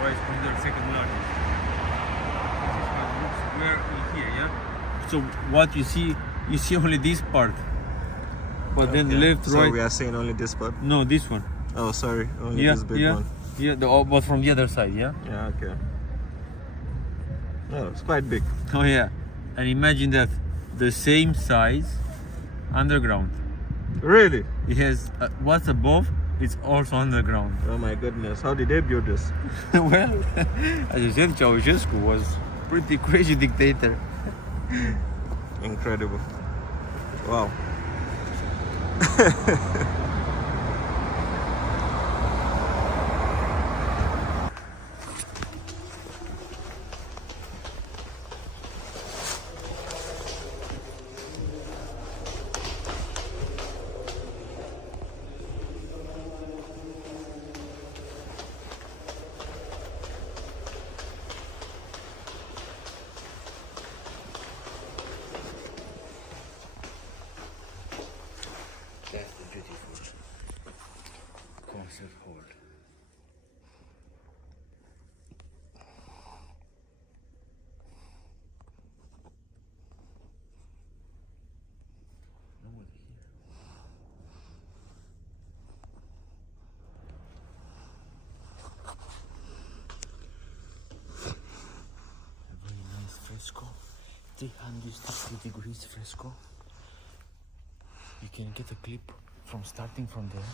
Why is considered second largest? This is how it looks. We are in here, yeah? So what you see only this part. But then left, so right. we are seeing only this part? No, this one. Oh, sorry. Only this big one. Yeah, but from the other side, yeah? Yeah, okay. Oh, it's quite big. Oh yeah. And imagine that the same size underground. Really? It has what's above, it's also underground. Oh my goodness. How did they build this? Well, as you said, Ceaușescu was pretty crazy dictator. Incredible. Wow. That's the beautiful concert hall. Nobody here. A very nice fresco, 360 degrees fresco. You can get a clip from starting from there.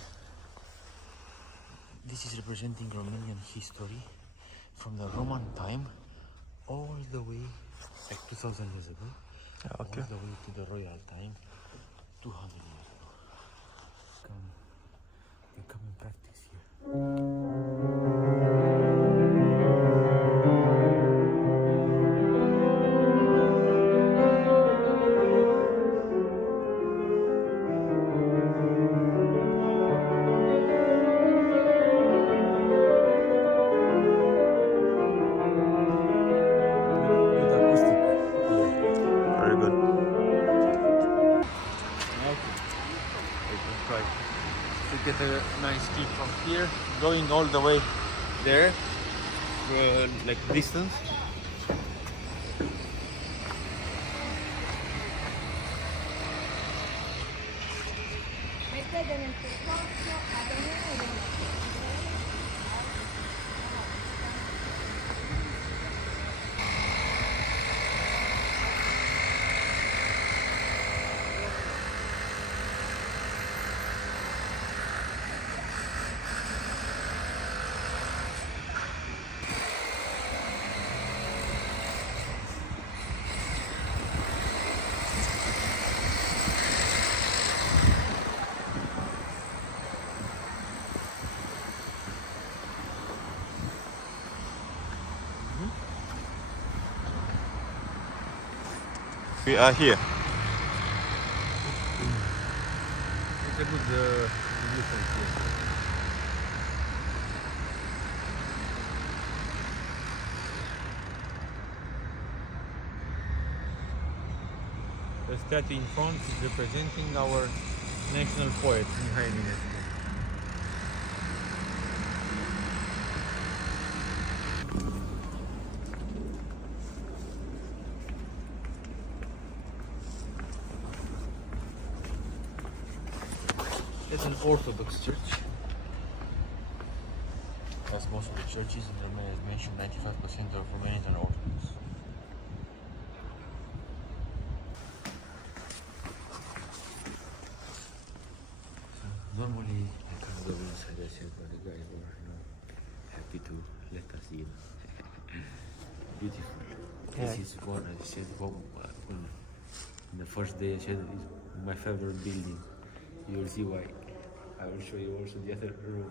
This is representing Romanian history from the Roman time all the way, like 2000 years ago, Okay. all the way to the royal time, 200 years ago. They come and practice here. Get a nice clip from here, going all the way there, like distance. We are here. It's a good viewpoint here. The statue in front is representing our national poet, Mihai Eminescu. It's an Orthodox church. As most of the churches in Romania, as mentioned, 95% of Romanians are Orthodox. So normally, I can't go inside the church, but the guys were, happy to let us in. Beautiful. This is one, I said, in the first day, I said, it's my favorite building. You will see why. I will show you also the other room.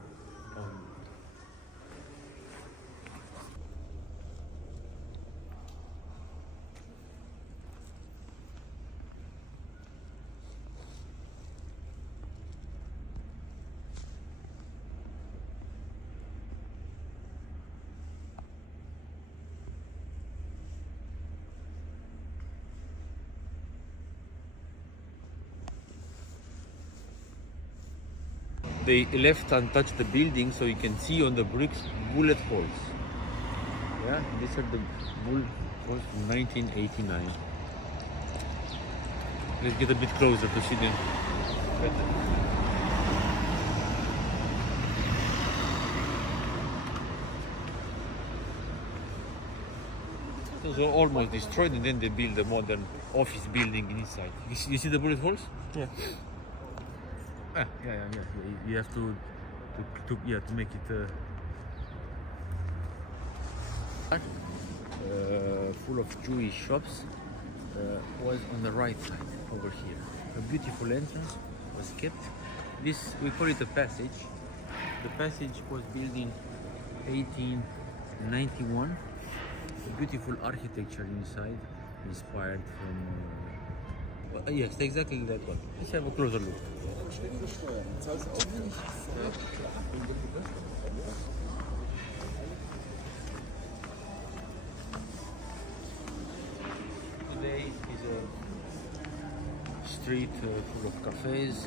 They left untouched the building, so you can see on the bricks bullet holes. Yeah, these are the bull was from 1989. Let's get a bit closer to see them better. Those are almost destroyed, and then they build a modern office building inside. You see the bullet holes? Yeah. Yeah. You have to make it full of Jewish shops. Was on the right side over here. A beautiful entrance was kept. This we call it a passage. The passage was built in 1891. Beautiful architecture inside, inspired from. Yes, exactly that one. Let's have a closer look. Today is a street full of cafes.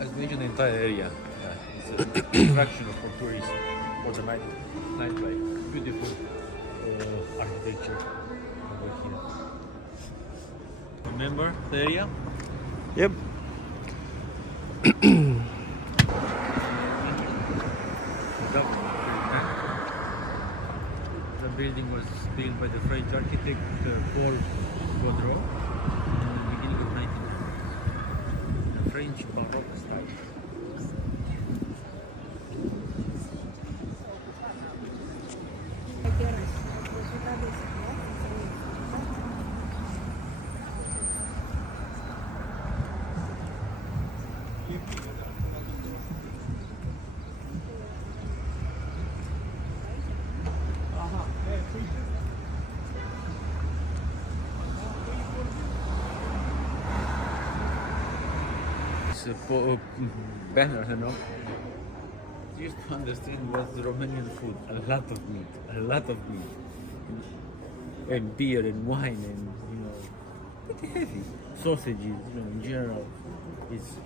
As mentioned, the entire area. It's an attraction for tourists for the nightlife. Beautiful. Architecture over here. Remember the area? Yep. The building was built by the French architect Paul Gaudreau in the beginning of 1900s. The French Baroque style. Banner, you know. Just to understand what's the Romanian food. A lot of meat, and beer and wine, and pretty heavy. Sausages, in general. It's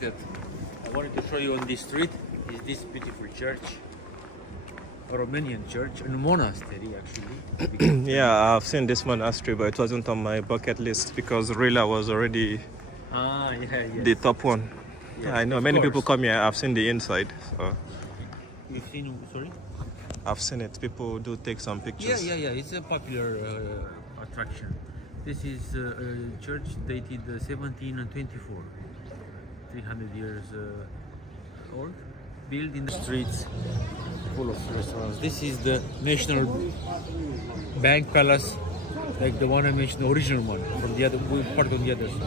that I wanted to show you on this street is this beautiful church, a Romanian church, a monastery actually. Yeah, I've seen this monastery, but it wasn't on my bucket list because Rila was already the top one. Yeah, I know many people come here. I've seen the inside. So. You've seen? Sorry. I've seen it. People do take some pictures. Yeah. It's a popular attraction. This is a church dated 1724, 300 years old, built in the streets full of restaurants. This is the National Bank Palace, like the one I mentioned, the original one, from the other part on the other side.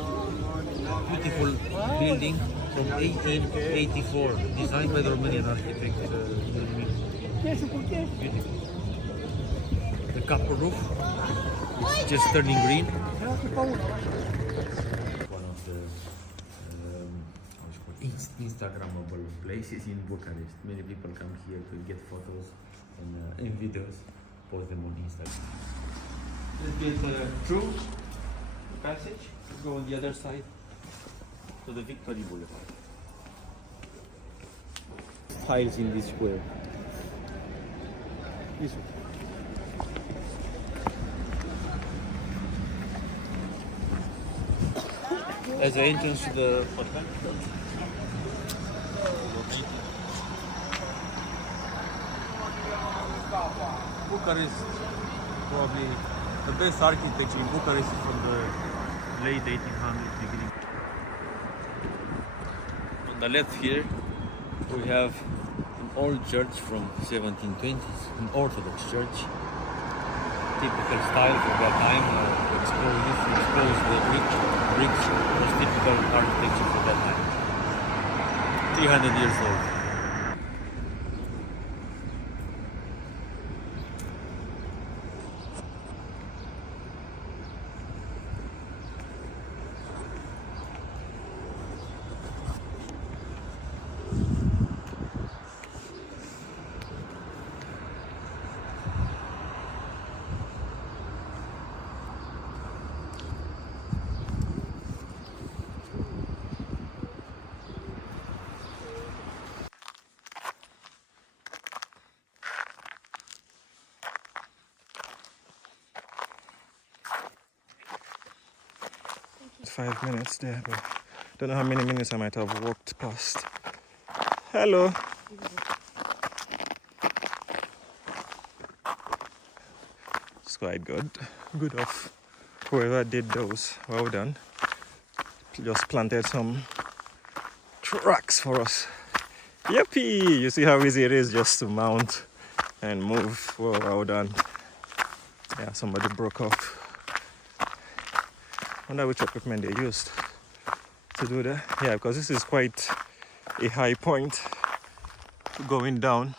Beautiful building from 1884, designed by the Romanian architect. Beautiful. The copper roof is just turning green. One of the Instagrammable places in Bucharest. Many people come here to get photos and videos, post them on Instagram. Let's get through the passage. Let's go on the other side to the Victory Boulevard. Tiles in this square. This one. As an entrance to the hotel. Bucharest, probably the best architecture in Bucharest is from the late 1800s, beginning. On the left here, we have an old church from 1720s, an Orthodox church. Typical style for that time, exposed the bricks was typical architecture for that time. 300 years old. It's 5 minutes there, but don't know how many minutes I might have walked past. Hello. It's quite good. Good of whoever did those. Well done. Just planted some tracks for us. Yippee! You see how easy it is just to mount and move. Whoa, well done. Yeah, somebody broke off. Wonder which equipment they used to do that. Yeah, because this is quite a high point going down.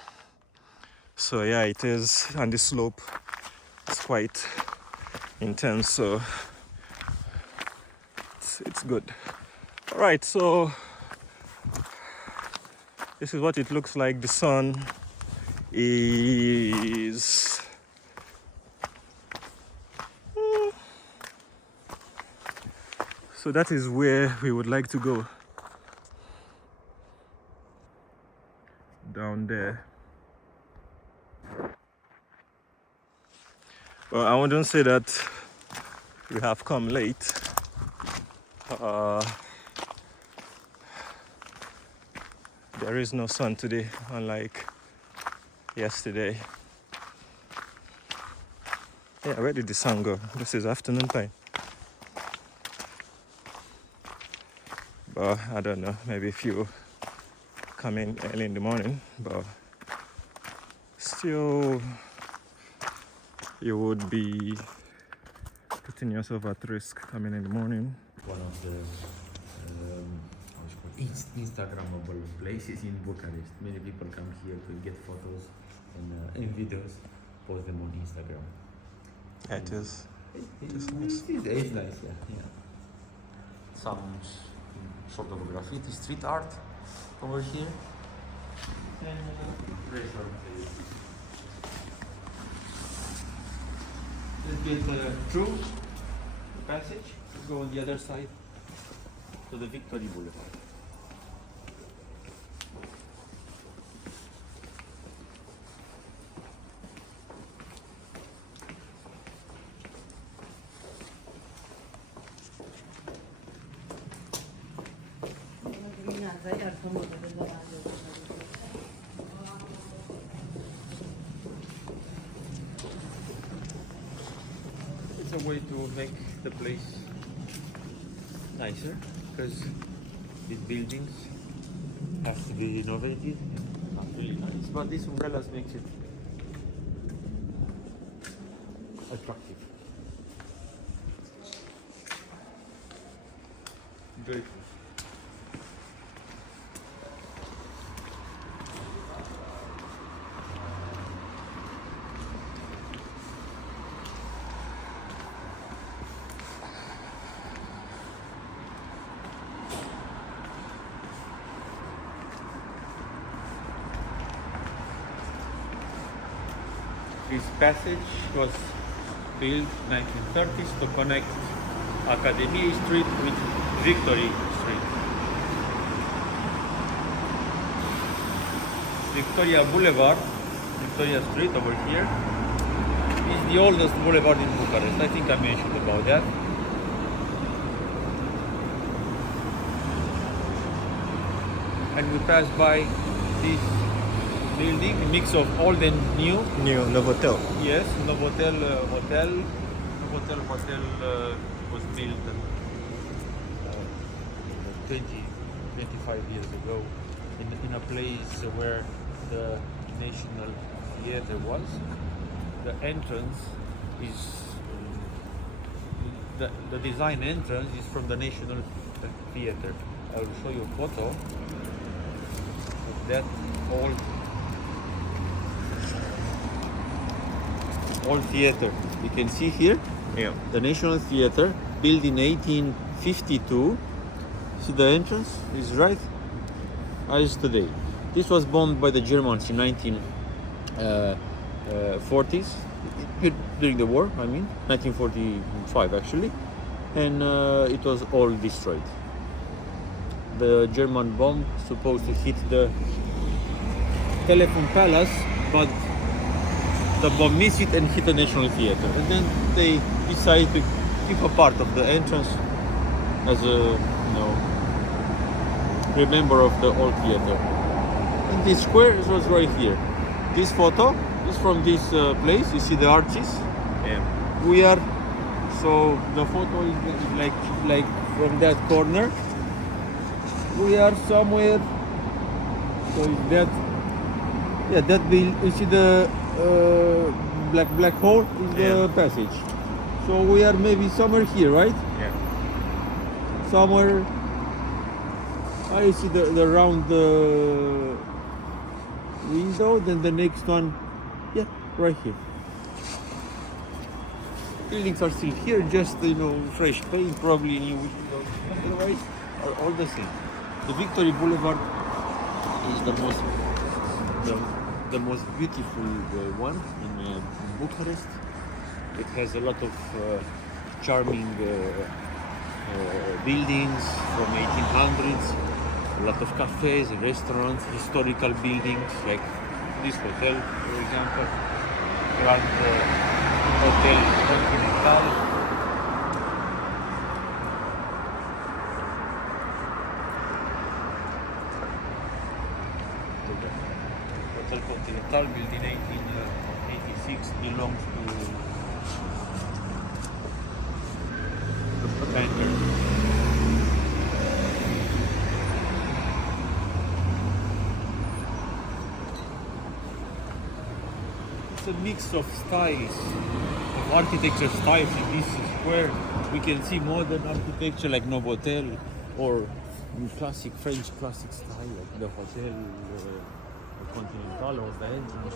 So yeah, it is, and the slope is quite intense. So it's good. All right, so this is what it looks like. The sun is so that is where we would like to go. Down there. Well, I wouldn't say that we have come late. There is no sun today, unlike yesterday. Yeah, where did the sun go? This is afternoon time. But I don't know, maybe if you come in early in the morning, but still you would be putting yourself at risk coming in the morning. One of the Instagrammable places in Bucharest. Many people come here to get photos and videos, post them on Instagram. Yeah, it is. It's nice. It's nice, yeah. Some sort of graffiti, street art over here. And let's get through the passage. Let's go on the other side to the Victory Boulevard. It's a way to make the place nicer, because these buildings have to be renovated. Not really nice, but these umbrellas makes it attractive. Joyful. This passage was built 1930s to connect Academy Street with Victory Street. Victoria Boulevard, Victoria Street over here, is the oldest boulevard in Bucharest. I think I mentioned about that. And we pass by this building, a mix of old and new. New Novotel. Yes, Novotel Hotel. Novotel Hotel was built 20, 25 years ago in a place where the National Theatre was. The entrance is the design entrance is from the National Theatre. I will show you a photo of that old theatre. You can see here, Yeah. the National Theatre, built in 1852. See the entrance is right as today. This was bombed by the Germans in 1940s, during the war, I mean, 1945 actually, and it was all destroyed. The German bomb supposed to hit the Telephone Palace, but the bomb missed it and hit the National Theatre. And then they decided to keep a part of the entrance as a, remember of the old theatre. And this square was right here. This photo is from this place. You see the arches. Yeah. We are, so the photo is like from that corner. We are somewhere. So is that, yeah, that will, you see the black hole is the passage. So we are maybe somewhere here, right? Yeah. Somewhere. I see the round window. Then the next one, yeah, right here. Buildings are still here, just fresh paint, probably new windows. Otherwise, are all the same. The Victory Boulevard is the most beautiful one in Bucharest. It has a lot of charming buildings from 1800s, a lot of cafes, restaurants, historical buildings like this hotel, for example, Grand Hotel Continental. Hotel Continental, built in 1886, belongs to the banker. It's a mix of styles, of architecture styles in this square. We can see modern architecture like Novotel or classic French classic style like the Hotel Continental or the entrance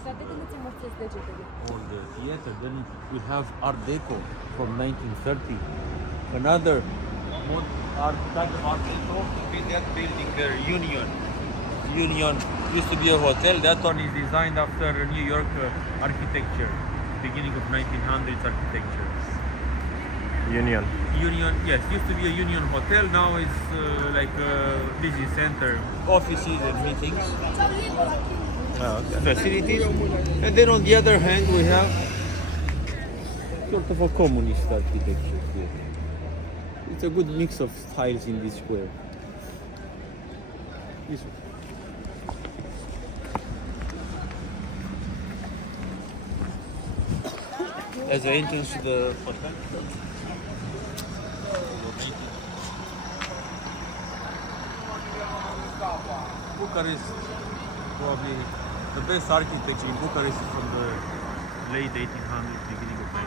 or the theater. Then we have Art Deco from 1930. Another type of Art Deco, that building there, Union used to be a hotel. That one is designed after New York architecture, beginning of 1900s architecture. Union, yes, used to be a Union hotel. Now it's like a busy center, offices and meetings, facilities. And then on the other hand, we have sort of a communist architecture here. It's a good mix of styles in this square. This one. As an entrance to the hotel. Bucharest, probably the best architecture in Bucharest is from the late 1800s, beginning of 1900s.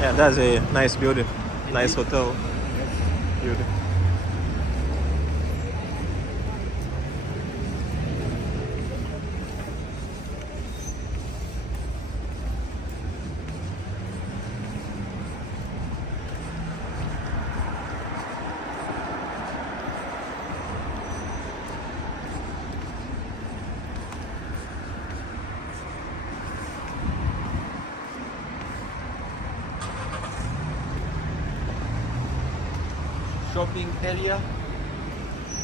Yeah, that's a nice building, nice hotel. Beauty. Shopping area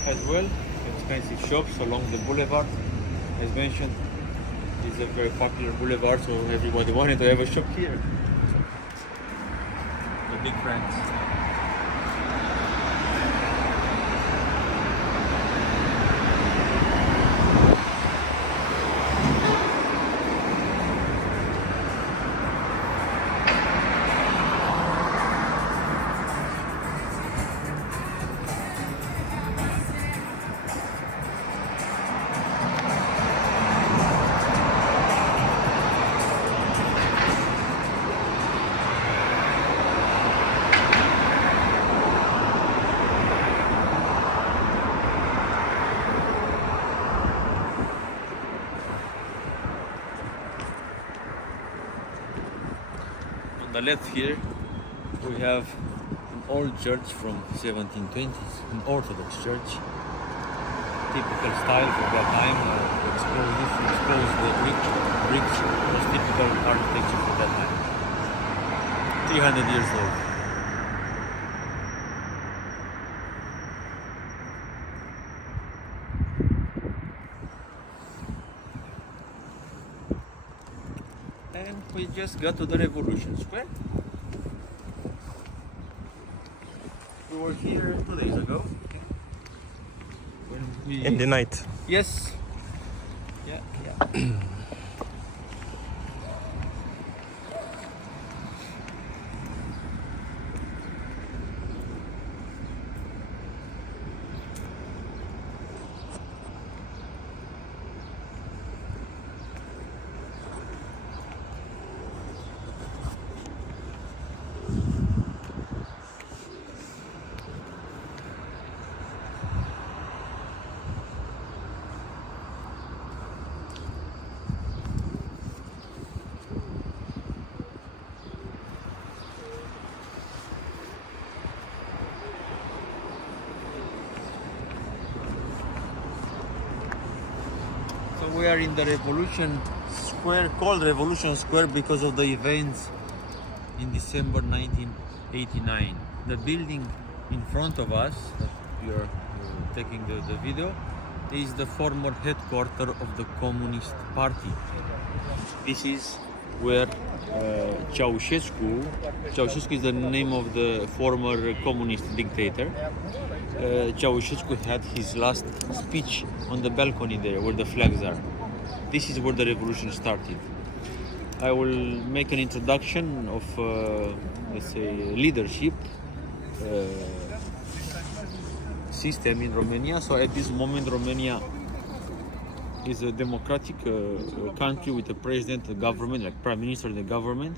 as well, expensive shops along the boulevard. As mentioned, this is a very popular boulevard, so everybody wanted to have a shop here. The big brands. On the left here, we have an old church from 1720s, an Orthodox church. Typical style for that time, expose the bricks, was typical architecture for that time. 300 years old. And we just got to the Revolution Square. We were here 2 days ago. In the night. Yes. Yeah. We are in the Revolution Square, called Revolution Square because of the events in December 1989. The building in front of us, that we are taking the video, is the former headquarters of the Communist Party. This is where Ceaușescu is the name of the former communist dictator. Ceaușescu had his last speech on the balcony there where the flags are. This is where the revolution started. I will make an introduction of, let's say, leadership system in Romania. So at this moment, Romania is a democratic country with a president, a government, like prime minister, and the government.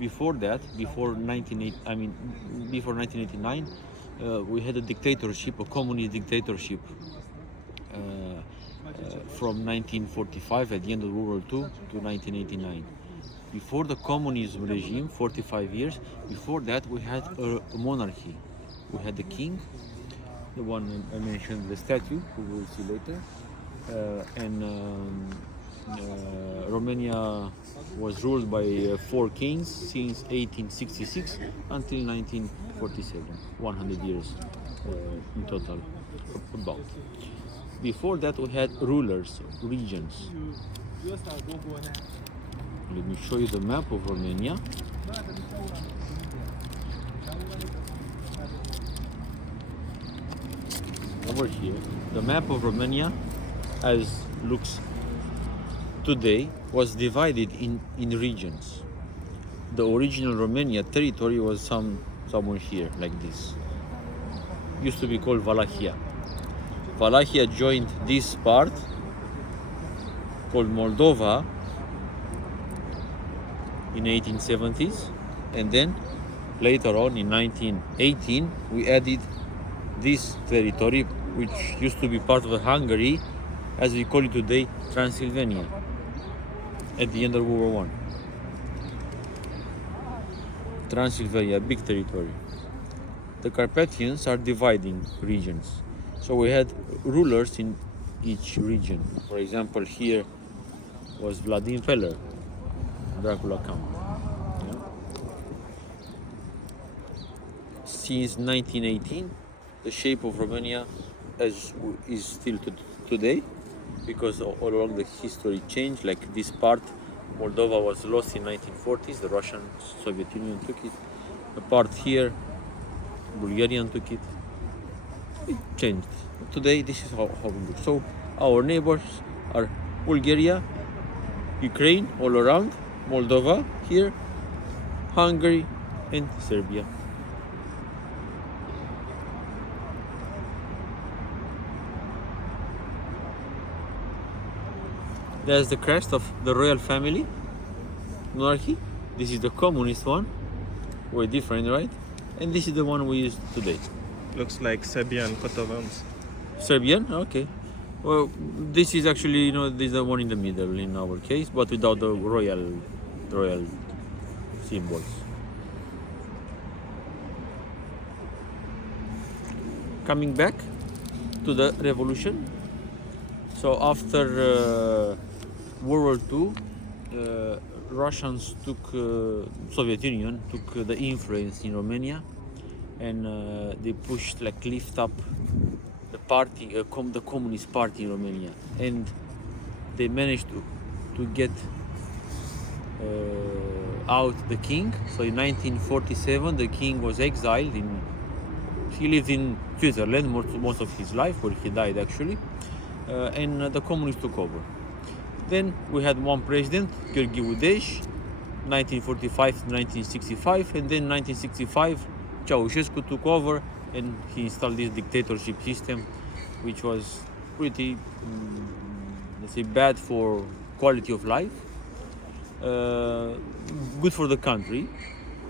Before that, before 1989, we had a dictatorship, a communist dictatorship, from 1945 at the end of World War II to 1989. Before the communism regime, 45 years, before that we had a monarchy. We had the king, the one I mentioned, the statue, who we'll see later, and Romania was ruled by 4 kings since 1866 until 1947, 100 years in total, about. Before that we had rulers, regions. Let me show you the map of Romania. Over here, the map of Romania, as looks today, was divided in regions. The original Romania territory was somewhere here, like this. Used to be called Wallachia. Wallachia joined this part, called Moldova, in 1870s, and then later on in 1918 we added this territory, which used to be part of Hungary, as we call it today, Transylvania, at the end of World War I. Transylvania, big territory. The Carpathians are dividing regions. So we had rulers in each region. For example, here was Vlad the Impaler, Dracula Count. Yeah. Since 1918, the shape of Romania is still today, because all along the history changed. Like this part, Moldova was lost in 1940s. The Russian Soviet Union took it. The part here, Bulgarian took it. It changed. Today, this is how we look. So our neighbors are Bulgaria, Ukraine, all around, Moldova here, Hungary, and Serbia. There's the crest of the royal family, monarchy. This is the communist one. We're different, right? And this is the one we use today. Looks like Serbian coat of arms. Serbian? Okay. Well, this is actually, this is the one in the middle in our case, but without the royal symbols. coming back to the revolution. So after World War II, Russians took, Soviet Union took the influence in Romania, and they pushed, like, lift up the party, the Communist Party in Romania, and they managed to get out the king. So in 1947, the king was exiled. He lived in Switzerland most of his life, where he died actually, and the communists took over. Then we had one president, Gheorghe Udeș, 1945 to 1965, and then 1965, Ceaușescu took over, and he installed this dictatorship system, which was pretty, let's say, bad for quality of life. Good for the country,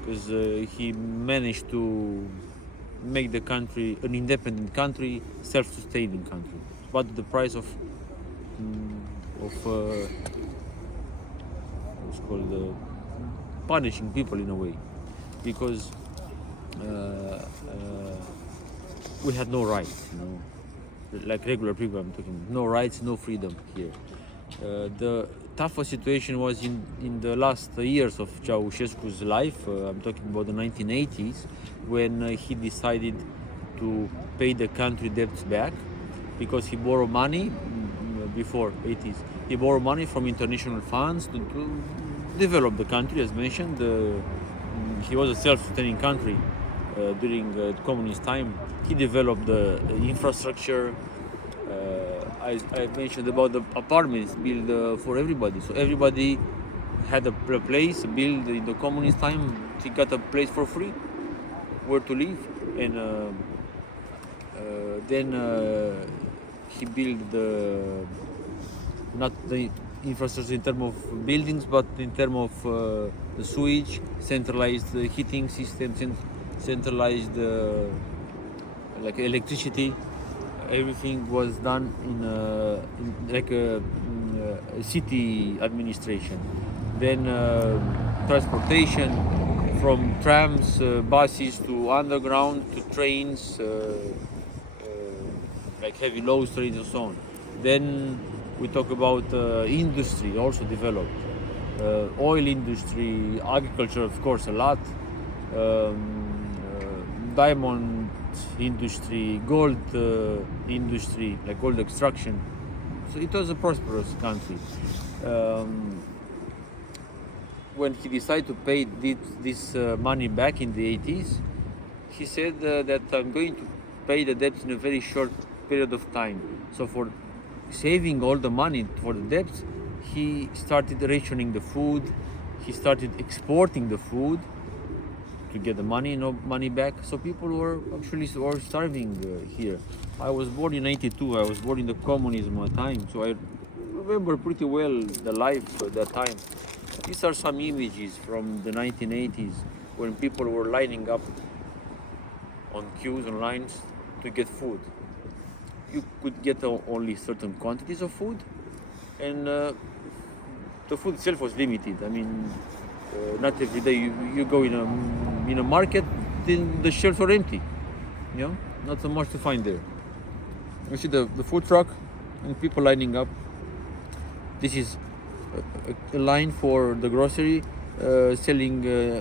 because he managed to make the country an independent country, self-sustaining country, but at the price of what's called punishing people in a way, because we had no rights, like regular people. I'm talking no rights, no freedom here. The toughest situation was in the last years of Ceaușescu's life. I'm talking about the 1980s, when he decided to pay the country debts back, because he borrowed money before 80s. He borrowed money from international funds to develop the country, as mentioned. He was a self-sustaining country during the communist time. He developed the infrastructure. I mentioned about the apartments built for everybody. So everybody had a place built in the communist time. He got a place for free where to live, and then he built not the infrastructure in terms of buildings, but in terms of the sewage, centralized heating system, centralized like electricity. Everything was done in like a city administration. Then transportation, from trams, buses, to underground, to trains, like heavy load trains and so on. Then we talk about industry also developed. Oil industry, agriculture, of course, a lot. Diamond industry, gold industry, like gold extraction. So it was a prosperous country. When he decided to pay this money back in the 80s, he said that I'm going to pay the debts in a very short period of time. So for saving all the money for the debts, he started rationing the food. He started exporting the food to get the money back. So people were actually starving here. I was born in '92. I was born in the communism time, so I remember pretty well the life at that time. These are some images from the 1980s when people were lining up on queues and lines to get food. You could get only certain quantities of food, and the food itself was limited. I mean, not every day you go in a market, then the shelves are empty. Not so much to find there. You see the food truck and people lining up. This is a line for the grocery selling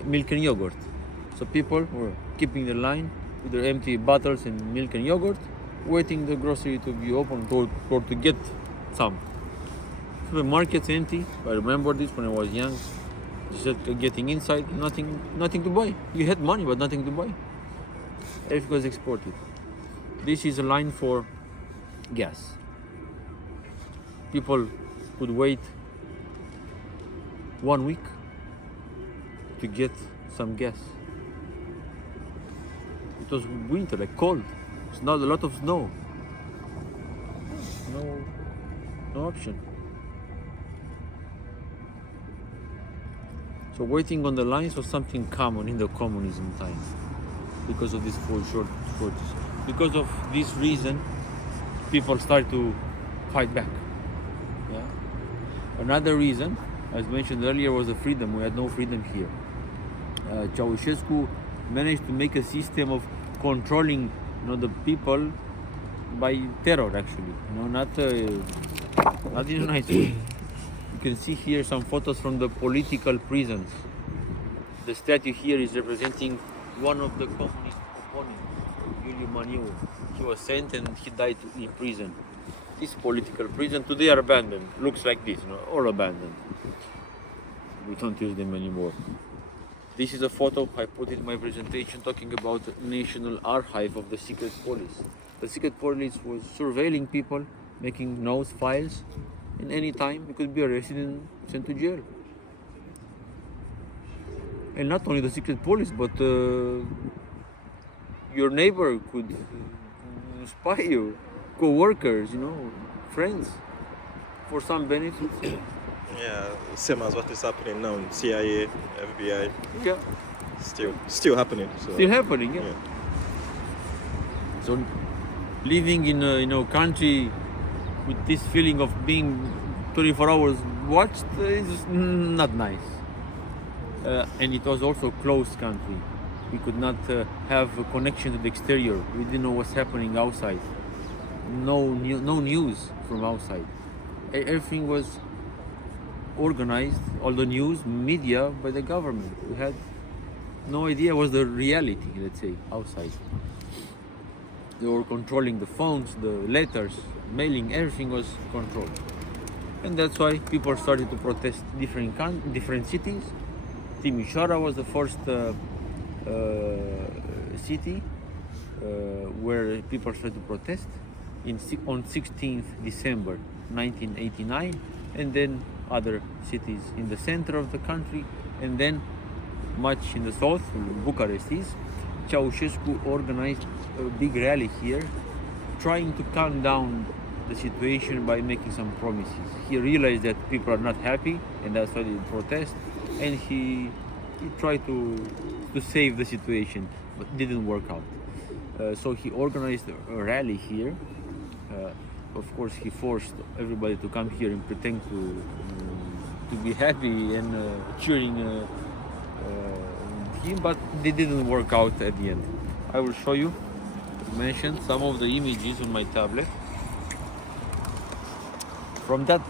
milk and yogurt. So people were keeping the line with their empty bottles and milk and yogurt, waiting the grocery to be open or to get some. So the market's empty. I remember this when I was young. Just getting inside, nothing to buy. You had money, but nothing to buy. Everything was exported. This is a line for gas. People could wait 1 week to get some gas. It was winter, like cold. It's not a lot of snow. No option. So waiting on the lines was something common in the communism time because of this food shortage. Because of this reason, people started to fight back. Another reason, as mentioned earlier, was the freedom. We had no freedom here. Ceaușescu managed to make a system of controlling You know, the people by terror actually. You know, not in a nice way. You can see here some photos from the political prisons. The statue here is representing one of the communist opponents, Manuc. He was sent and he died in prison. This political prison today are abandoned. Looks like this, you know, all abandoned. We don't use them anymore. This is a photo I put in my presentation talking about the National Archive of the Secret Police. The Secret Police was surveilling people, making notes, files, and any time you could be arrested and sent to jail. And not only the Secret Police, but your neighbor could spy you, co-workers, you know, friends, for some benefits. Yeah, same as what is happening now in CIA, FBI. Yeah. Still happening. So. Still happening, yeah. So living in a country with this feeling of being 24 hours watched is not nice. And it was also a closed country. We could not have a connection to the exterior. We didn't know what's happening outside. No news from outside. Everything was organized, all the news, media, by the government. We had no idea what was the reality, let's say, outside. They were controlling the phones, the letters, mailing, everything was controlled. And that's why people started to protest different cities. Timișoara was the first city where people started to protest on 16th December 1989, and then other cities in the center of the country, and then much in the south, Bucharest is. Ceaușescu organized a big rally here, trying to calm down the situation by making some promises. He realized that people are not happy, and that's why they protest, and he tried to save the situation, but didn't work out. So he organized a rally here. Of course, he forced everybody to come here and pretend to be happy and cheering him, but they didn't work out at the end. I will show you, mention some of the images on my tablet from that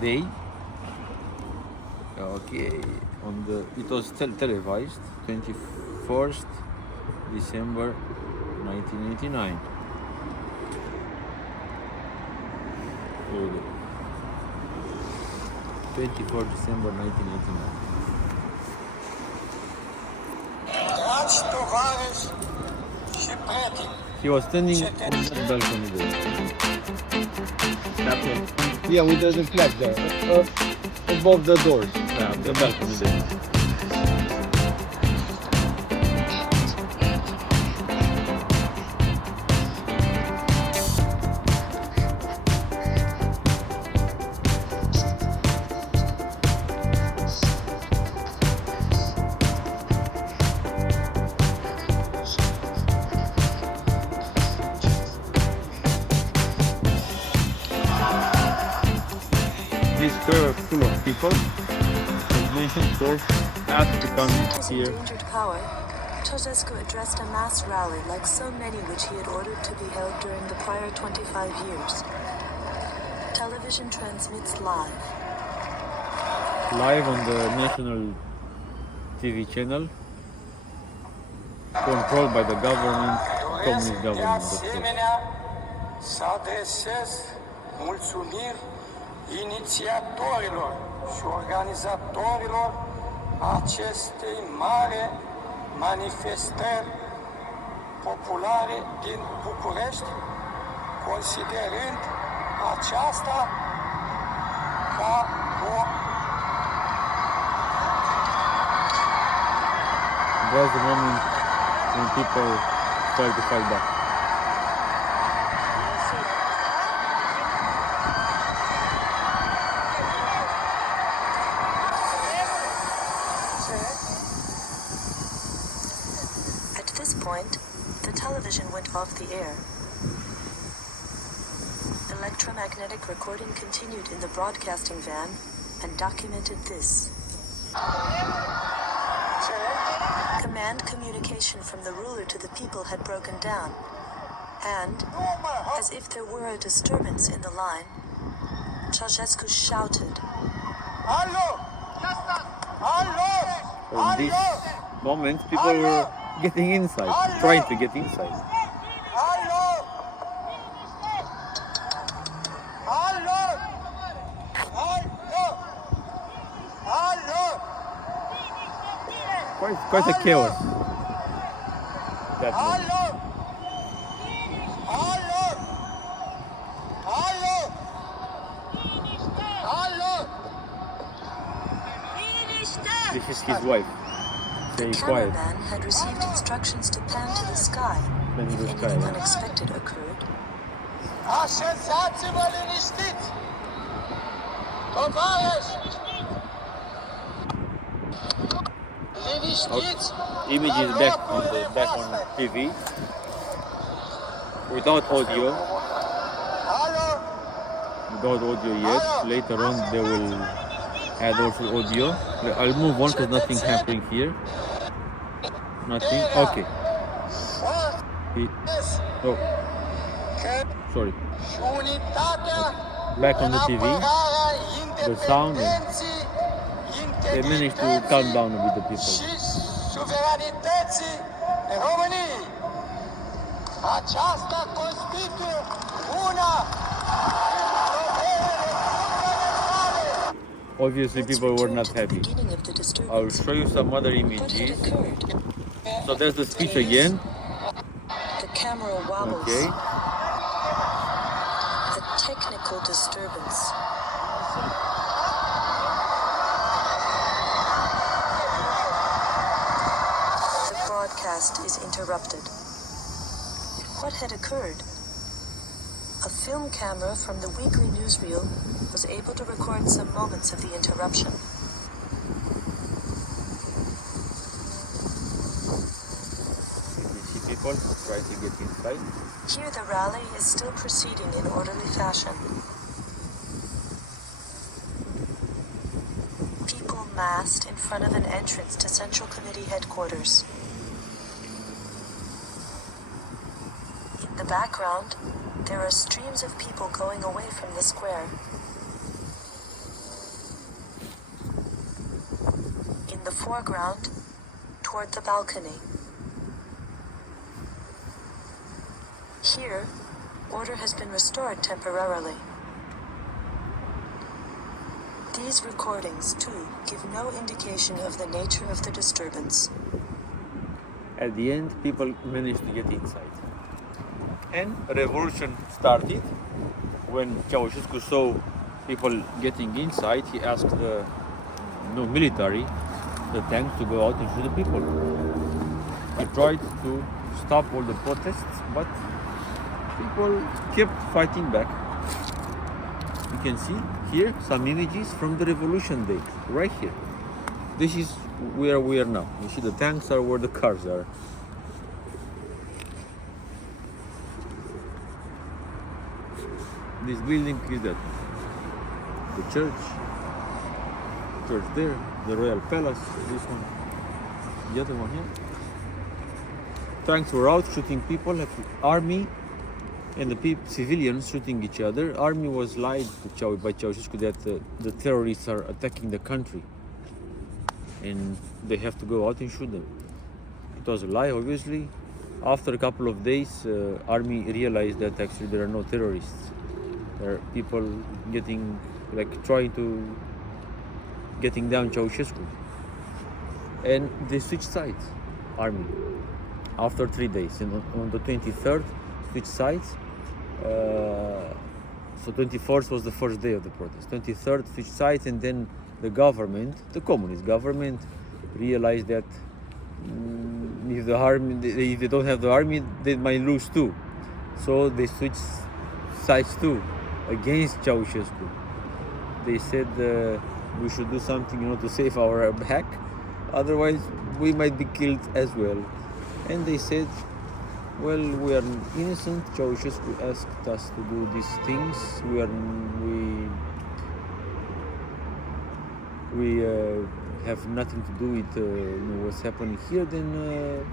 day. Okay, it was televised, 21st December 1989. Here we go. 24th December 1989. He was standing on the balcony there. Yeah, with the flag there, above the doors. Yeah, the balcony there. This curve full of people, as mentioned, so asked to come here. Endangered power, Ceaușescu addressed a mass rally like so many which he had ordered to be held during the prior 25 years. Television transmits live. Live on the national TV channel, controlled by the government, communist government, of course. Să adresez mulțumiri inițiatorilor și organizatorilor acestei mari manifestări populare din București, considerând aceasta ca o was the moment when people started to fight back. At this point, the television went off the air. Electromagnetic recording continued in the broadcasting van and documented this. Command and communication from the ruler to the people had broken down. And, as if there were a disturbance in the line, Ceaușescu shouted. In this moment, people were getting inside, trying to get inside. Quite a chaos. That moment. This is his wife. The Stay quiet. cameraman had received instructions to pan to the sky Pan to if the sky, anything yeah. unexpected occurred. Așezați-vă liniștiți! Tovarăși! Liniștiți! Image is back on TV without audio. Alo! Without audio yet. Later on they will add also audio. I'll move on because nothing happening here. Nothing. Okay. Oh, sorry. Și unitatea Back on the TV. The sound. They managed to calm down a bit the people. și suveranității României. Aceasta constituie una din problemele fundamentale. Obviously people were not happy. Beginning of the I'll disturbance. show you some other What had images. occurred? So there's the speech again. The camera wobbles. Okay. A technical disturbance. The broadcast is interrupted. What had occurred? A film camera from the weekly newsreel was able to record some moments of the interruption. You see people try to get inside. Here the rally is still proceeding in orderly fashion. People massed in front of an entrance to Central Committee headquarters. In the background, there are streams of people going away from the square. In the foreground, toward the balcony. Here, order has been restored temporarily. These recordings, too, give no indication of the nature of the disturbance. At the end, people managed to get inside. And a revolution started when Ceaușescu saw people getting inside. He asked the military, the tanks, to go out and shoot the people. He tried to stop all the protests, but people kept fighting back. You can see here some images from the revolution day, right here. This is where we are now. You see the tanks are where the cars are. This building is that. The church there, the royal palace, this one, the other one here. Tanks were out shooting people, like the army and the civilians shooting each other. Army was lied to by Ceaușescu that the terrorists are attacking the country and they have to go out and shoot them. It was a lie, obviously. After a couple of days, army realized that actually there are no terrorists. There are people trying to getting down Ceaușescu. And they switched sides, army, after 3 days. And on the 23rd, switched sides. So 24th was the first day of the protest. 23rd, switched sides, and then the government, the communist government, realized that if they don't have the army, they might lose too. So they switched sides too, against Ceaușescu. They said we should do something, to save our back, otherwise we might be killed as well. And they said, well, we are innocent. Ceaușescu asked us to do these things. have nothing to do with what's happening here, then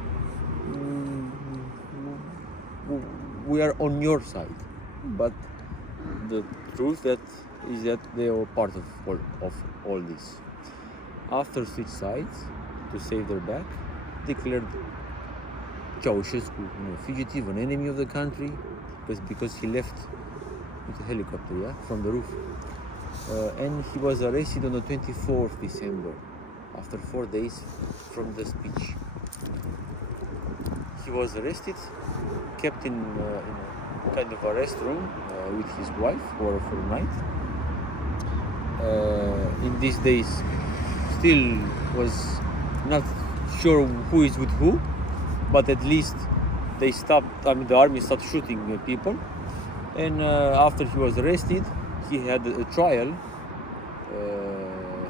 we are on your side. But the truth is that they are part of all this. After switch sides to save their back, declared Ceaușescu fugitive, an enemy of the country, because he left with a helicopter, from the roof. And he was arrested on the 24th December, after 4 days from the speech. He was arrested, kept in a kind of arrest room with his wife for a night. In these days, still was not sure who is with who, but at least they stopped. The army stopped shooting people. And after he was arrested, he had a trial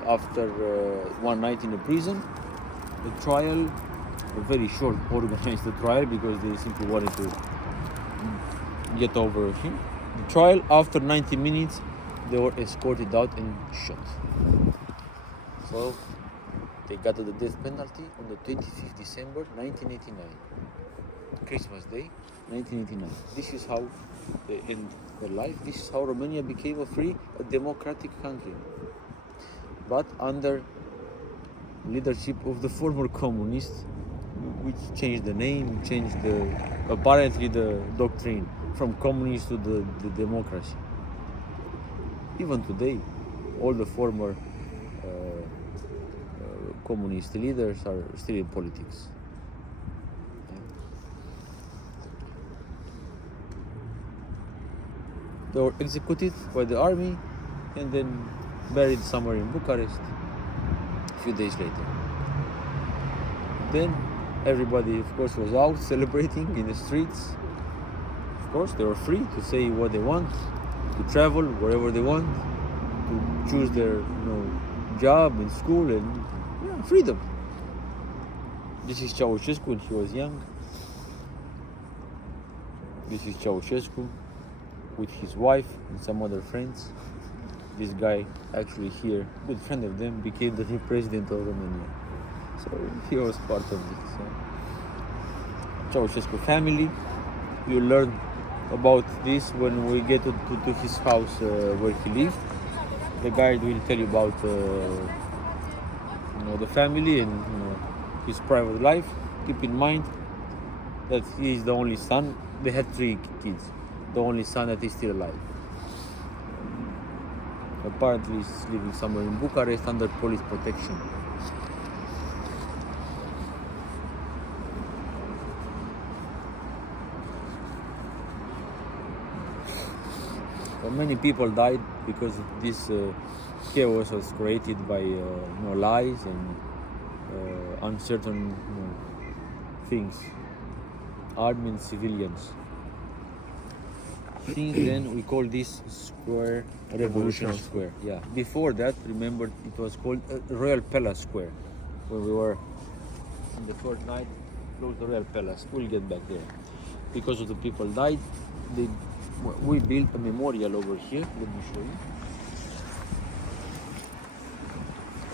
after one night in a prison. The trial, a very short organized trial, because they simply wanted to get over him. The trial, after 90 minutes, they were escorted out and shot. So they got to the death penalty on the 25th December 1989, Christmas Day 1989. This is how they end their life. This is how Romania became a democratic country, but under leadership of the former communists, which changed the name, changed apparently the doctrine from communist to the democracy. Even today, all the former communist leaders are still in politics. They were executed by the army and then buried somewhere in Bucharest a few days later. Then everybody, of course, was out celebrating in the streets. Of course, they were free to say what they want, to travel wherever they want, to choose their job in school, and freedom. This is Ceaușescu when he was young. This is Ceaușescu with his wife and some other friends. This guy, actually here, good friend of them, became the new president of Romania. So he was part of this. Ceaușescu family. You learn about this when we get to his house where he lived. The guide will tell you about the family and his private life. Keep in mind that he is the only son. They had 3 kids. The only son that is still alive. Apparently he's living somewhere in Bucharest under police protection. So many people died because this chaos was created by lies and uncertain things, armed and civilians. Since then, we call this square Revolution Square. Yeah. Before that, remember, it was called Royal Palace Square. When we were on the first night, close the Royal Palace. We'll get back there. Because of the people died, we built a memorial over here. Let me show you.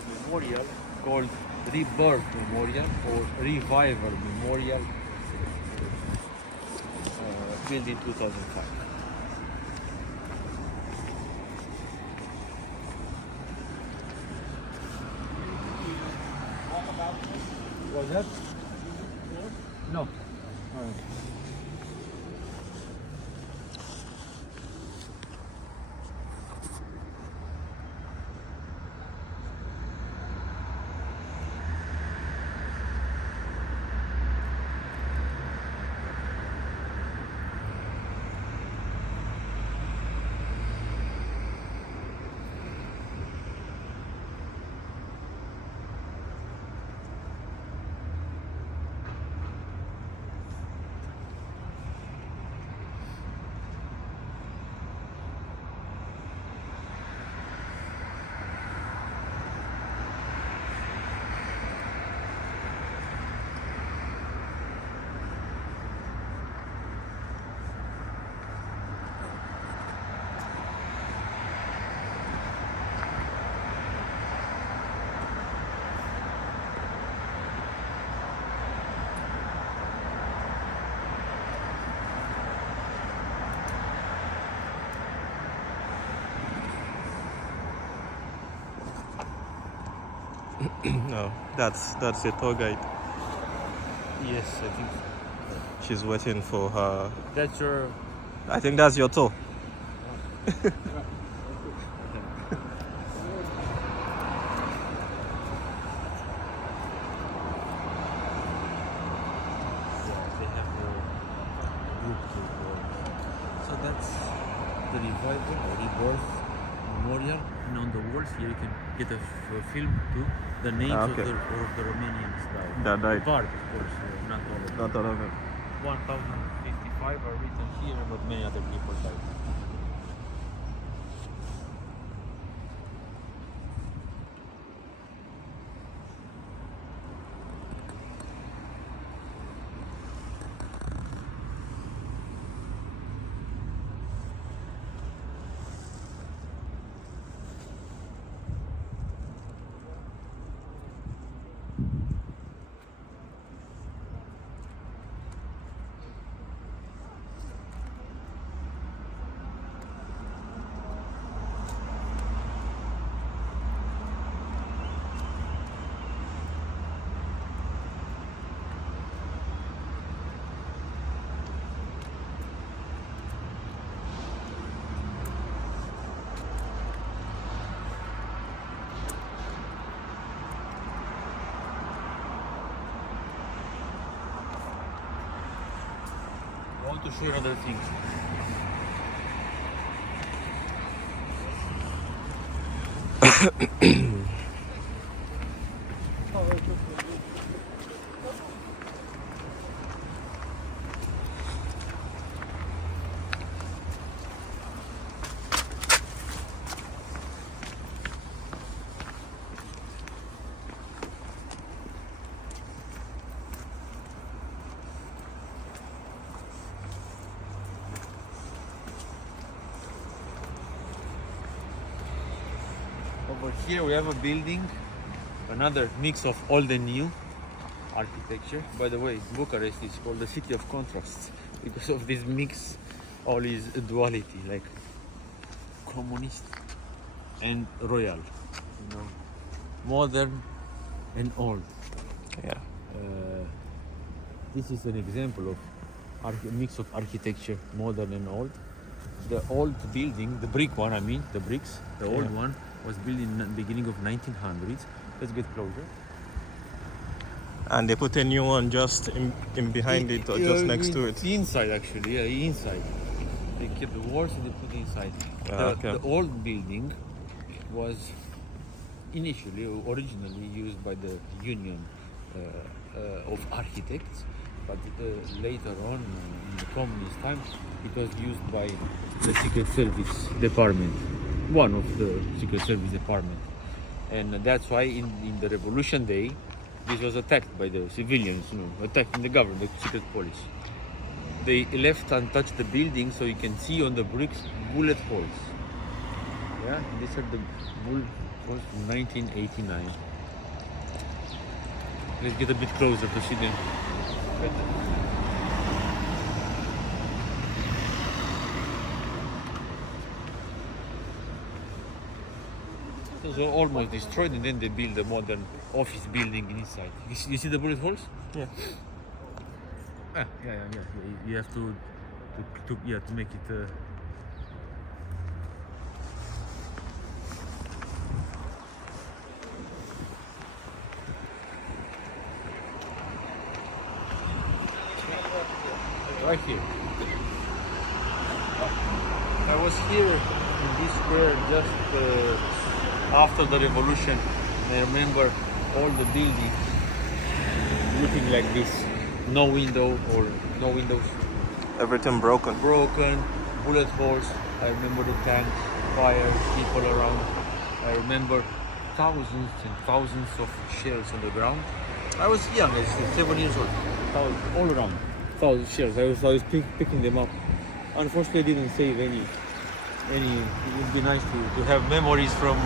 A memorial called Rebirth Memorial or Revival Memorial, built in 2005. Was that? No. All right. No, that's your tour guide. Yes, I think so. She's waiting for her. That's your. I think that's your tour. They have a group tour. So that's the revival or rebirth memorial, and on the walls here you can get a film too. The names okay. of the Romanian style. That died. Part, of course, not all of them. Not all of it. 1055 are written here, but many other people died. I want to show you other things. Over here we have a building, another mix of old and new architecture. By the way, Bucharest is called the city of contrasts because of this mix, all is duality, like communist and royal, you know, modern and old. Yeah. This is an example of mix of architecture, modern and old. The old building, the brick one, I mean, the bricks, the old one was built in the beginning of 1900s. Let's get closer. And they put a new one just in behind it or just next to it. Inside, actually, yeah, inside. They kept the walls and they put inside. Okay. The old building was originally used by the Union of Architects, but later on, in the communist times, it was used by the Secret Service Department, one of the Secret Service Department. And that's why in the Revolution Day, this was attacked by the civilians, attacking the government, the secret police. They left untouched the building so you can see on the bricks bullet holes. Yeah, these are the bullet holes from 1989. Let's get a bit closer to see them better. Those were almost destroyed, and then they built a modern office building inside. You see the bullet holes? Yeah. Yeah. You have to make it. Right here. I was here in this square just after the revolution. And I remember all the buildings looking like this. No window or no windows. Everything broken. Broken, bullet holes. I remember the tanks, fire, people around. I remember thousands and thousands of shells on the ground. I was young, I was 7 years old. All around. Thousand shells. I was picking them up. Unfortunately, I didn't save any. It would be nice to have memories from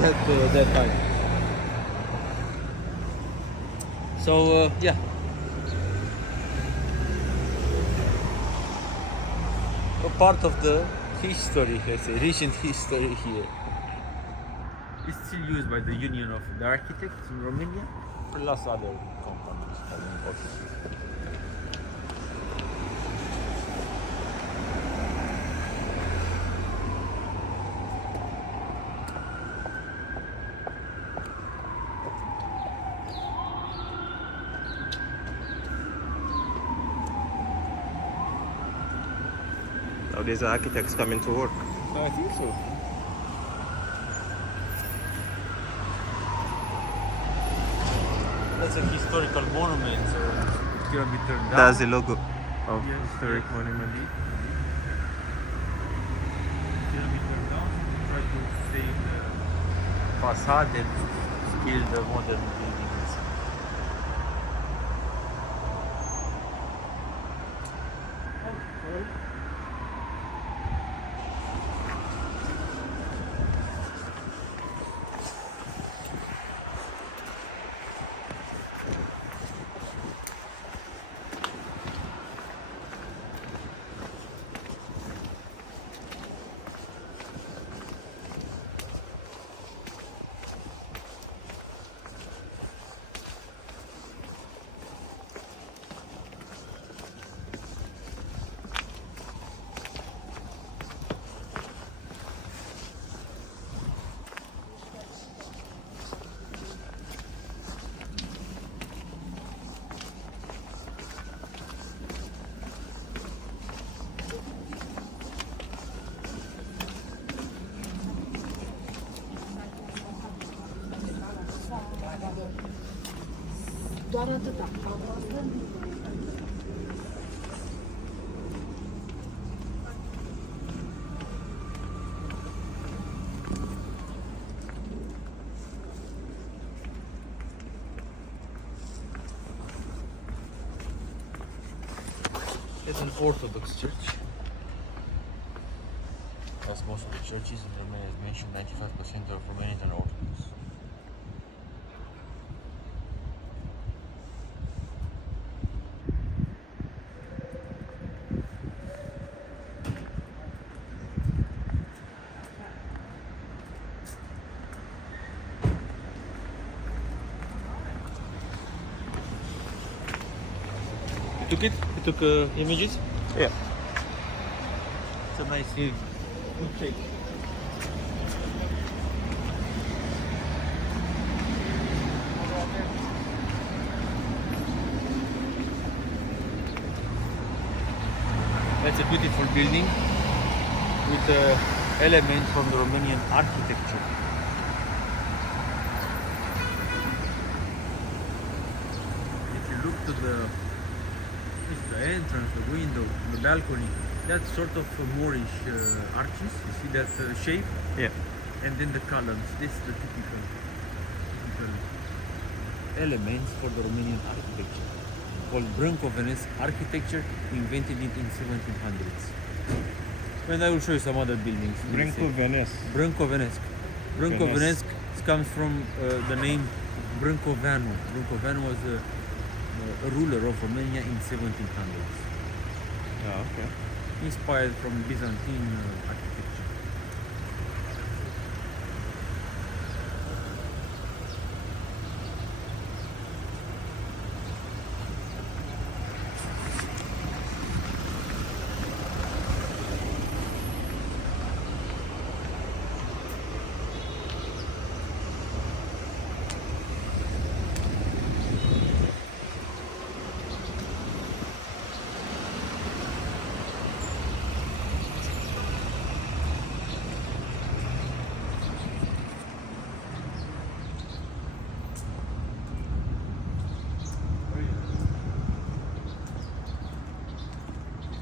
that time. So yeah. A part of the history, let's say, recent history here. It's still used by the Union of the Architects in Romania. Plus other companies having offices. Now these architects coming to work. I think so. That's a historical monument, so it's gonna be turned down. That's the logo of Yes, historic yes. monument. It's gonna be turned down. Try to save the facade and still the modern buildings. Doar atâta. It's an Orthodox church. As most of the churches in Romania, as mentioned, 95% of Romanians are Orthodox. You took it? You took images? Yeah. It's a nice view. Okay. That's a beautiful building with elements from the Romanian architecture. If you look to the entrance, the window, the balcony, that's sort of Moorish arches. You see that shape? Yeah. And then the columns. This is the typical elements for the Romanian architecture. Called Brâncovenesc architecture, invented it in 1700s. And I will show you some other buildings. Brâncovenesc. Brâncovenesc. Brâncovenesc comes from the name Brâncoveanu. Brâncoveanu was a ruler of Romania in 1700s. Oh, okay. Inspired from Byzantine architecture.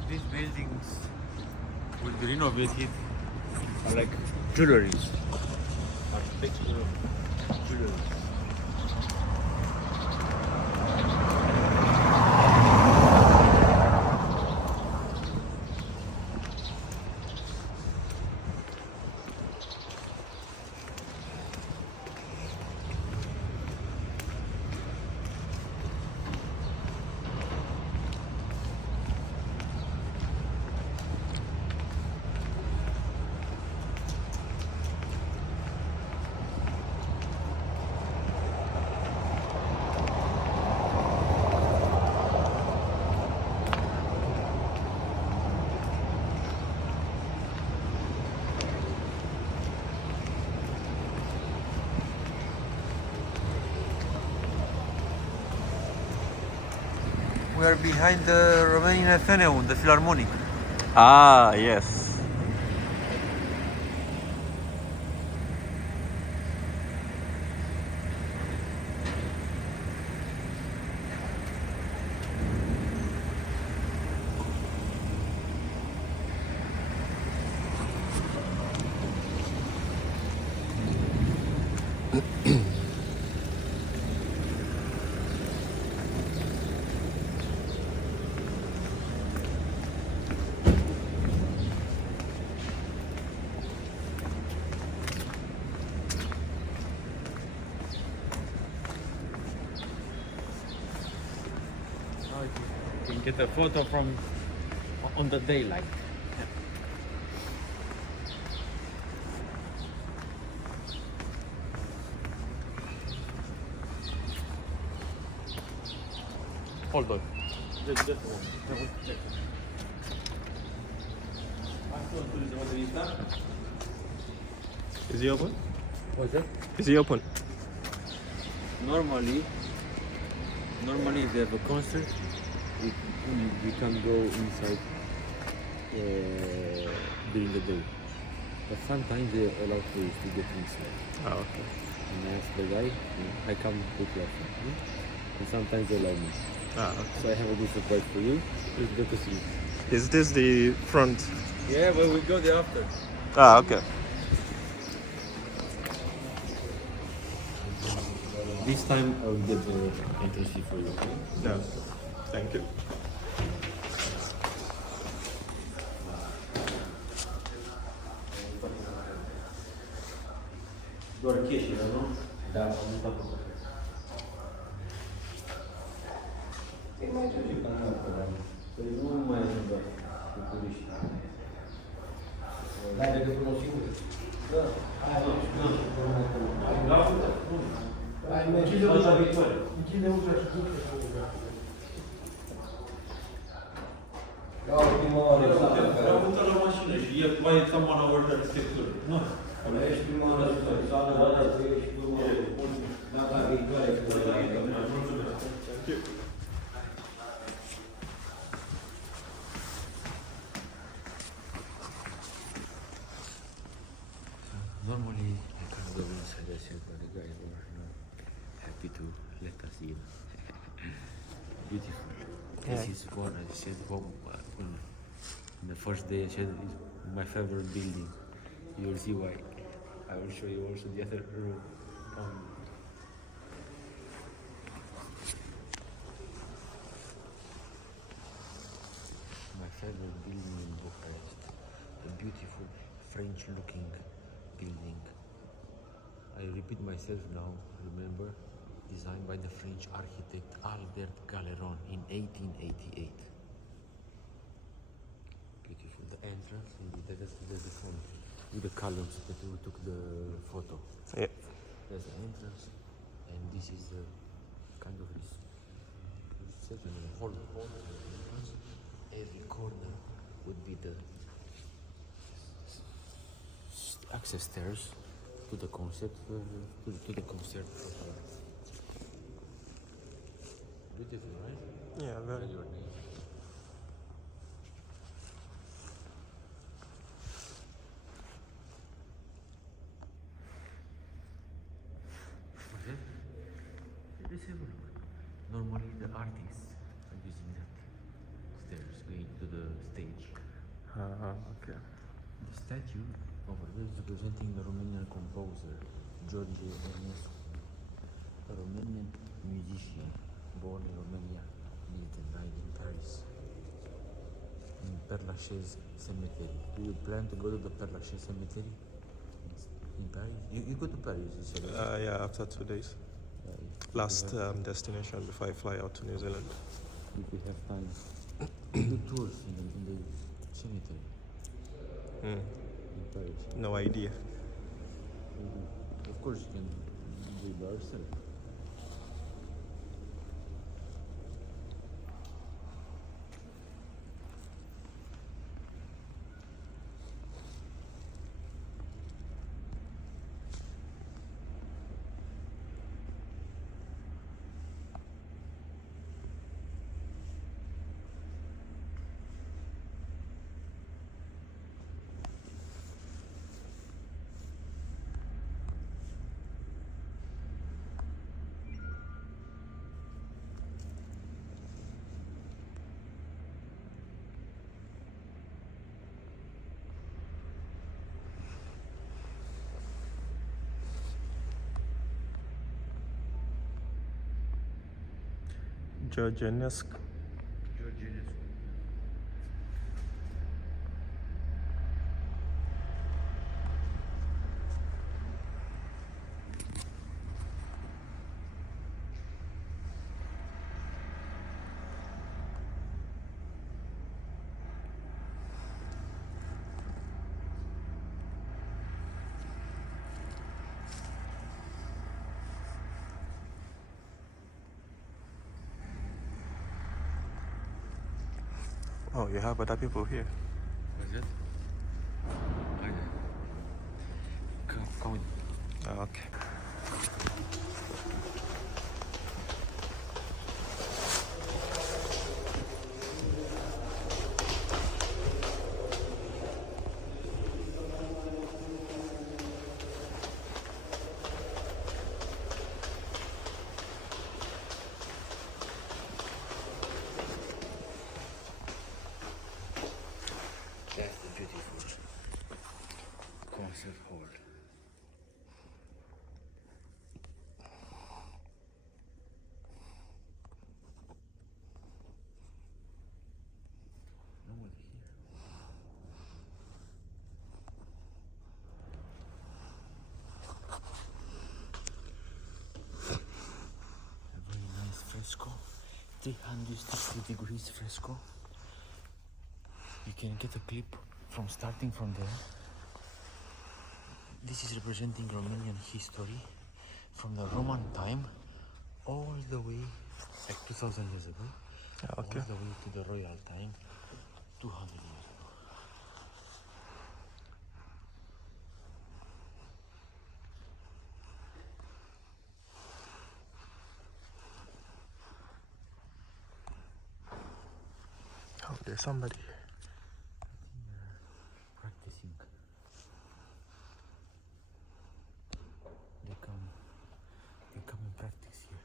These buildings will be renovated are like jewelries. Architectural jewelries. We are behind the Romanian Athenaeum, the Philharmonic. Ah, yes. You can get a photo from on the daylight. Hold on. Just one. Is he open? What's that? Is he open? Normally if they have a concert, we can go inside during the day. But sometimes they allow tourists to get inside. Ah, okay. And I ask the guy, I come to club. And sometimes they allow me. Ah, okay. So I have a good surprise for you. It's good to see you. Is this the front? Yeah, but we go there after. Ah, okay. This time I will get the entrance fee for you. Okay? No. Thank you. Doar cheșile, nu? Da, am uitat. Păi nu mai ajungă cu turiști. Da, de că singur. Da. Hai, închide ușa viitoare. Închide ușa și du-te. Ia ultima oară. Am uitat la mașină și e mai someone over the architecture. Nu. Ești prima oară și sală, da, ești prima oară. Data viitoare. Normally, I can't go inside the center, but the guys were happy to let us in. Beautiful. This is one, I said, on the first day, I said, it's my favorite building. You will see why. I will show you also the other room. My favorite building in Bucharest. A beautiful French-looking building. I repeat myself now, remember, designed by the French architect Albert Galeron in 1888. Beautiful. The entrance, there's the front with the columns that we took the photo. Yeah. There's the entrance, and this is the kind of section, the whole entrance. Every corner would be the access stairs to the concept, to the concert. Beautiful, right? Yeah, very. Your name. Okay. Let's have a look. Normally the artists are using that stairs going to the stage. Okay. The statue over there is representing the Romanian composer George Enescu, a Romanian musician born in Romania, lived and died in Paris, in Père Lachaise Cemetery. Do you plan to go to the Père Lachaise Cemetery in Paris? You go to Paris, you said, right? Yeah, after 2 days. Last destination before I fly out to New Zealand. If you have time. Do tours in the cemetery in Paris. No idea. Of course you can do it by yourself. Georgianesque. Georgianescu. Oh, you have other people here. What's that? Oh, yeah. Come with me. Oh, okay. That's the beautiful concert hall. Nobody here. A very nice fresco, 360 degrees fresco. You can get a clip from starting from there. This is representing Romanian history from the Roman time all the way, like 2000 years ago, Okay. all the way to the royal time, 200 years ago. Oh, there's somebody. Practicing. They come and practice here.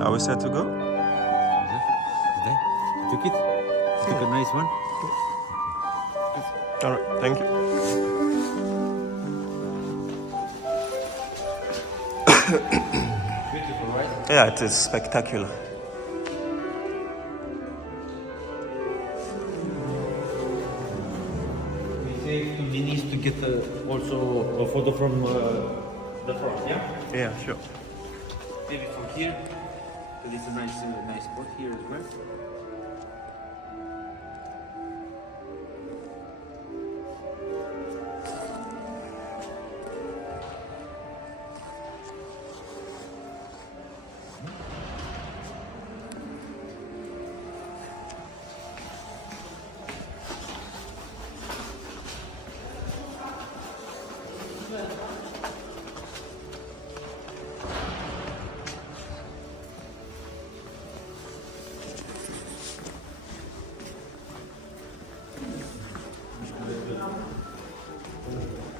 Are we set to go? Today? Took it? Took a nice one? All right, thank you. Beautiful, right? Yeah, it is spectacular. We save 2 minutes to get also a photo from the front, yeah? Yeah, sure. Maybe from here, because it's a nice spot here as well.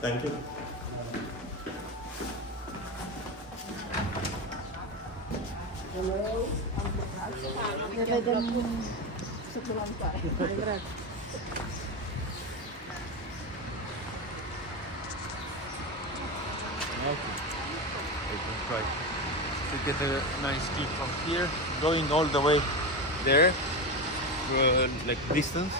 Thank you. Ne vedem săptămâna viitoare. I can try to get a nice clip from here, going all the way there, like distance.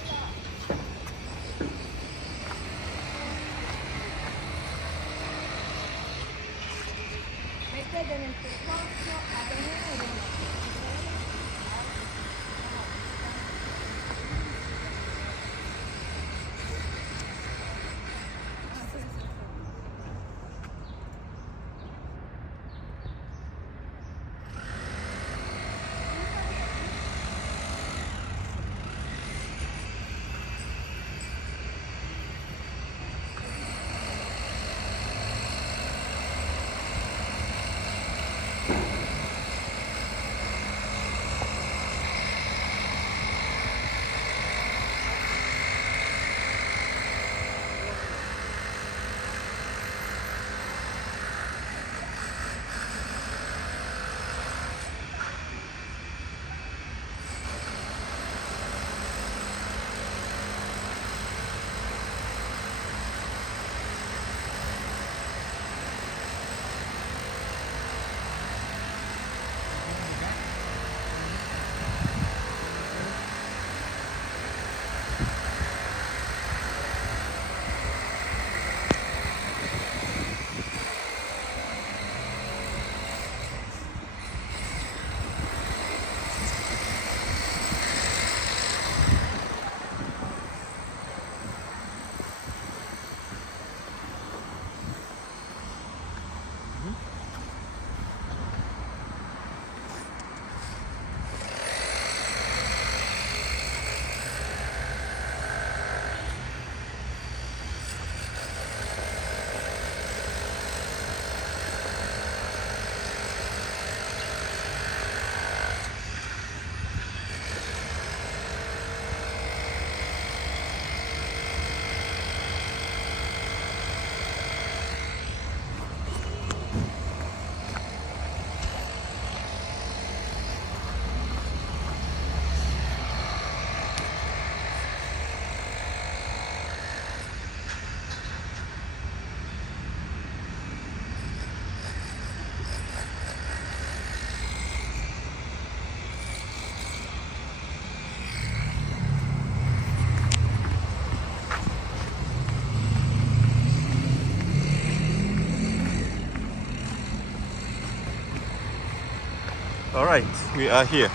All right, we are here.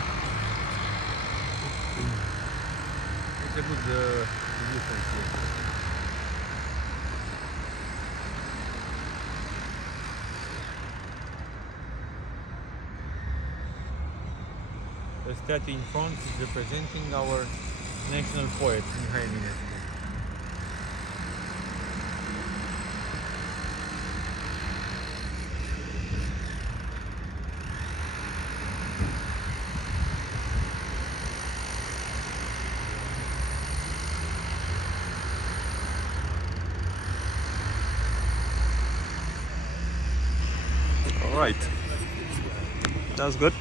It's a good view from here. The statue in front is representing our national poet, Rebirth. All right, that's good.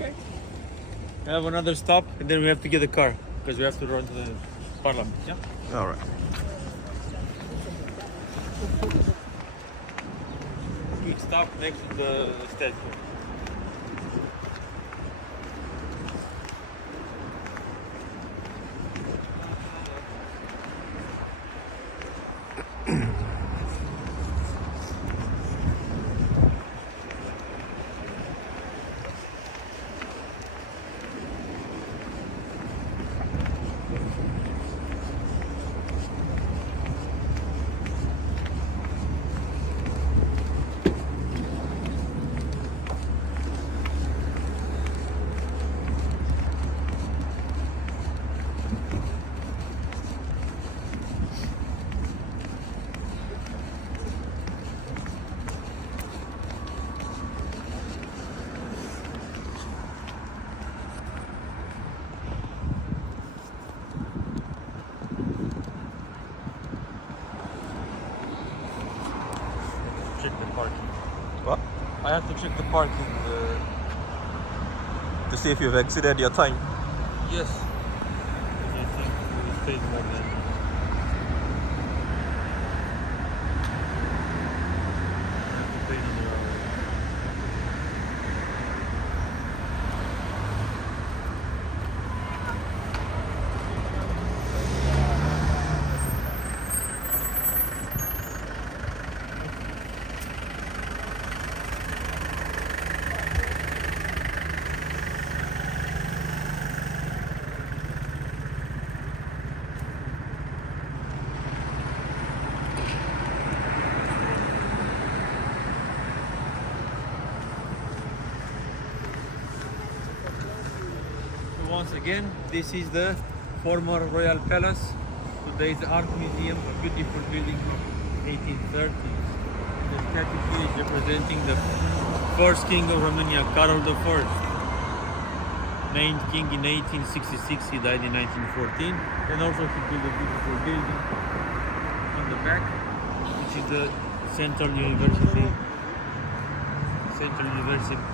Okay. I have another stop, and then we have to get the car because we have to run to the parliament. Yeah. All right. Quick stop next to the statue. Check the parking. What? I have to check the parking. To see if you've exited your time. Yes. I think we stayed more than. I have to pay another hour. Once again, this is the former royal palace. Today is the art museum, a beautiful building from 1830s. The statue here is representing the first king of Romania, Carol I. Named king in 1866, he died in 1914. And also he built a beautiful building in the back, which is the Central University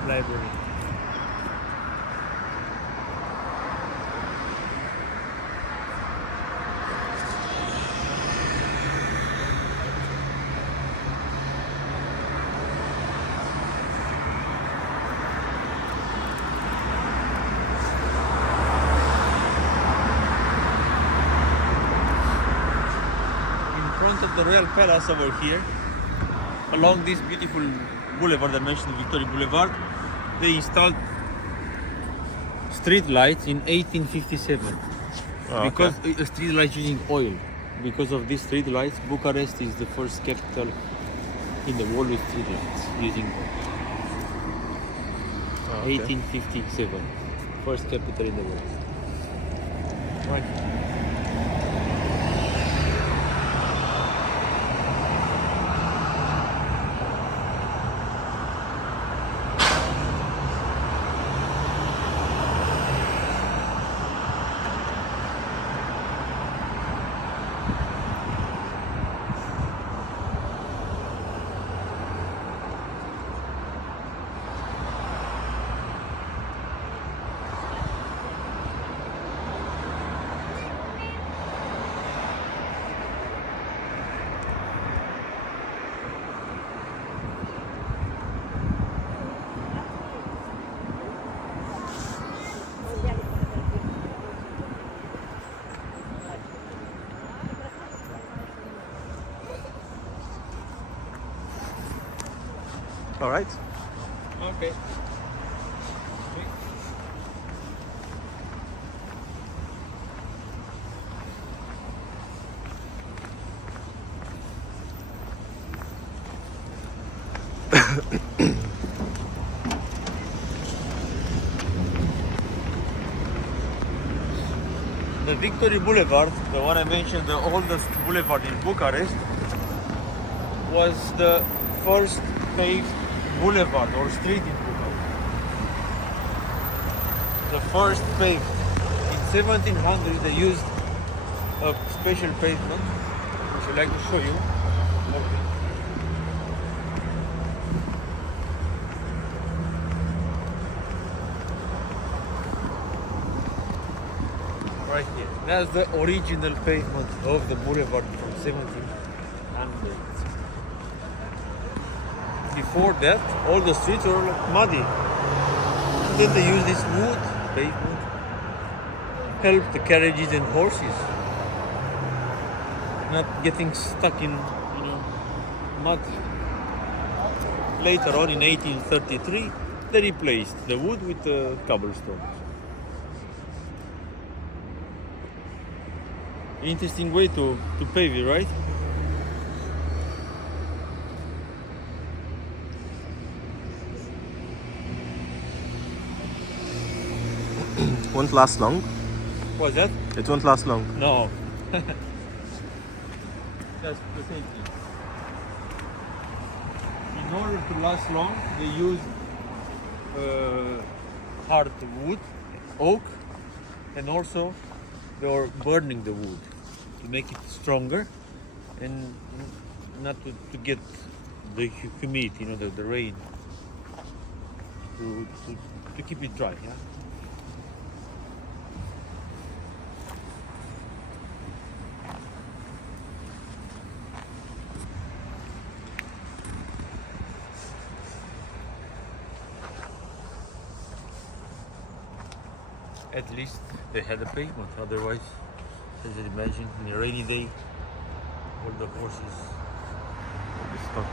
Library. Of the royal palace over here, along this beautiful boulevard I mentioned, Victoria Boulevard, they installed street lights in 1857. Oh, Because street lights using oil. Because of these street lights, Bucharest is the first capital in the world with street lights using oil. Oh, okay. 1857, first capital in the world. Right. All right. Okay. The Victory Boulevard, the one I mentioned, the oldest boulevard in Bucharest, was the first paved boulevard or street in Bucharest. The first paved. In 1700 they used a special pavement, which I'd like to show you. Okay. That's the original pavement of the boulevard from 1700. Before that, all the streets were like muddy. Then they used this wood pavement, help the carriages and horses not getting stuck in, mud. Later on, in 1833, they replaced the wood with cobblestone. Interesting way to pave it, right? Won't last long. What's that? It won't last long. No. That's the same thing. In order to last long, they use hard wood, oak, and also they are burning the wood to make it stronger and not to get the humidity, the rain, to keep it dry. Yeah. At least they had a pavement, otherwise, as you imagine, in a rainy day, all the horses will be stuck.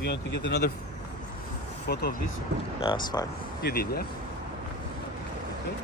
You want to get another photo of this? Yeah, it's fine. You did, yeah? Okay.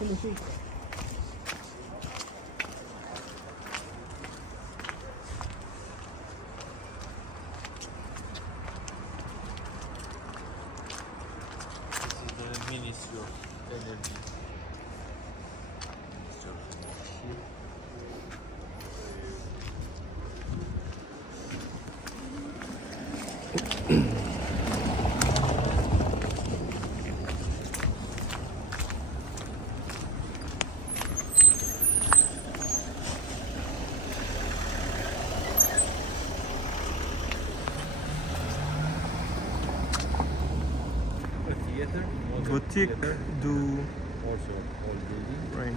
This is the Ministry of Energy. Ministry of Energy. Theater, Boutique theater, du also old building. Rain.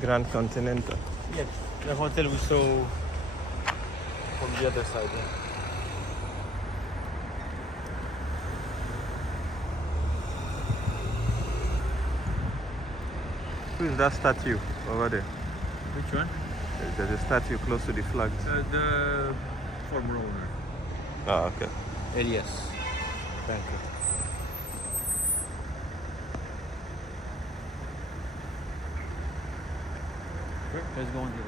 Grand Continental. Yes, the hotel we saw from the other side. Yeah. Who is that statue over there? Which one? There's a statue close to the flag. The former owner, Ah, okay. Elias Banker. Okay, let's go on here.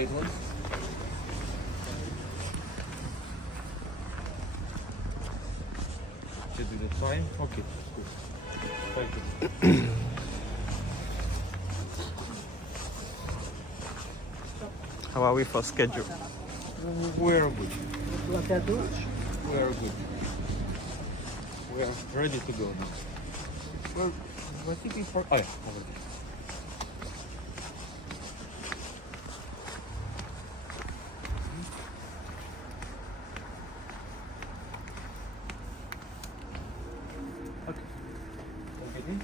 table. Should be the time. Okay. Good. Thank you. How are we for schedule? We are good. La te aduci? We are good. We are ready to go now. We're thinking for. Oh yeah, over there.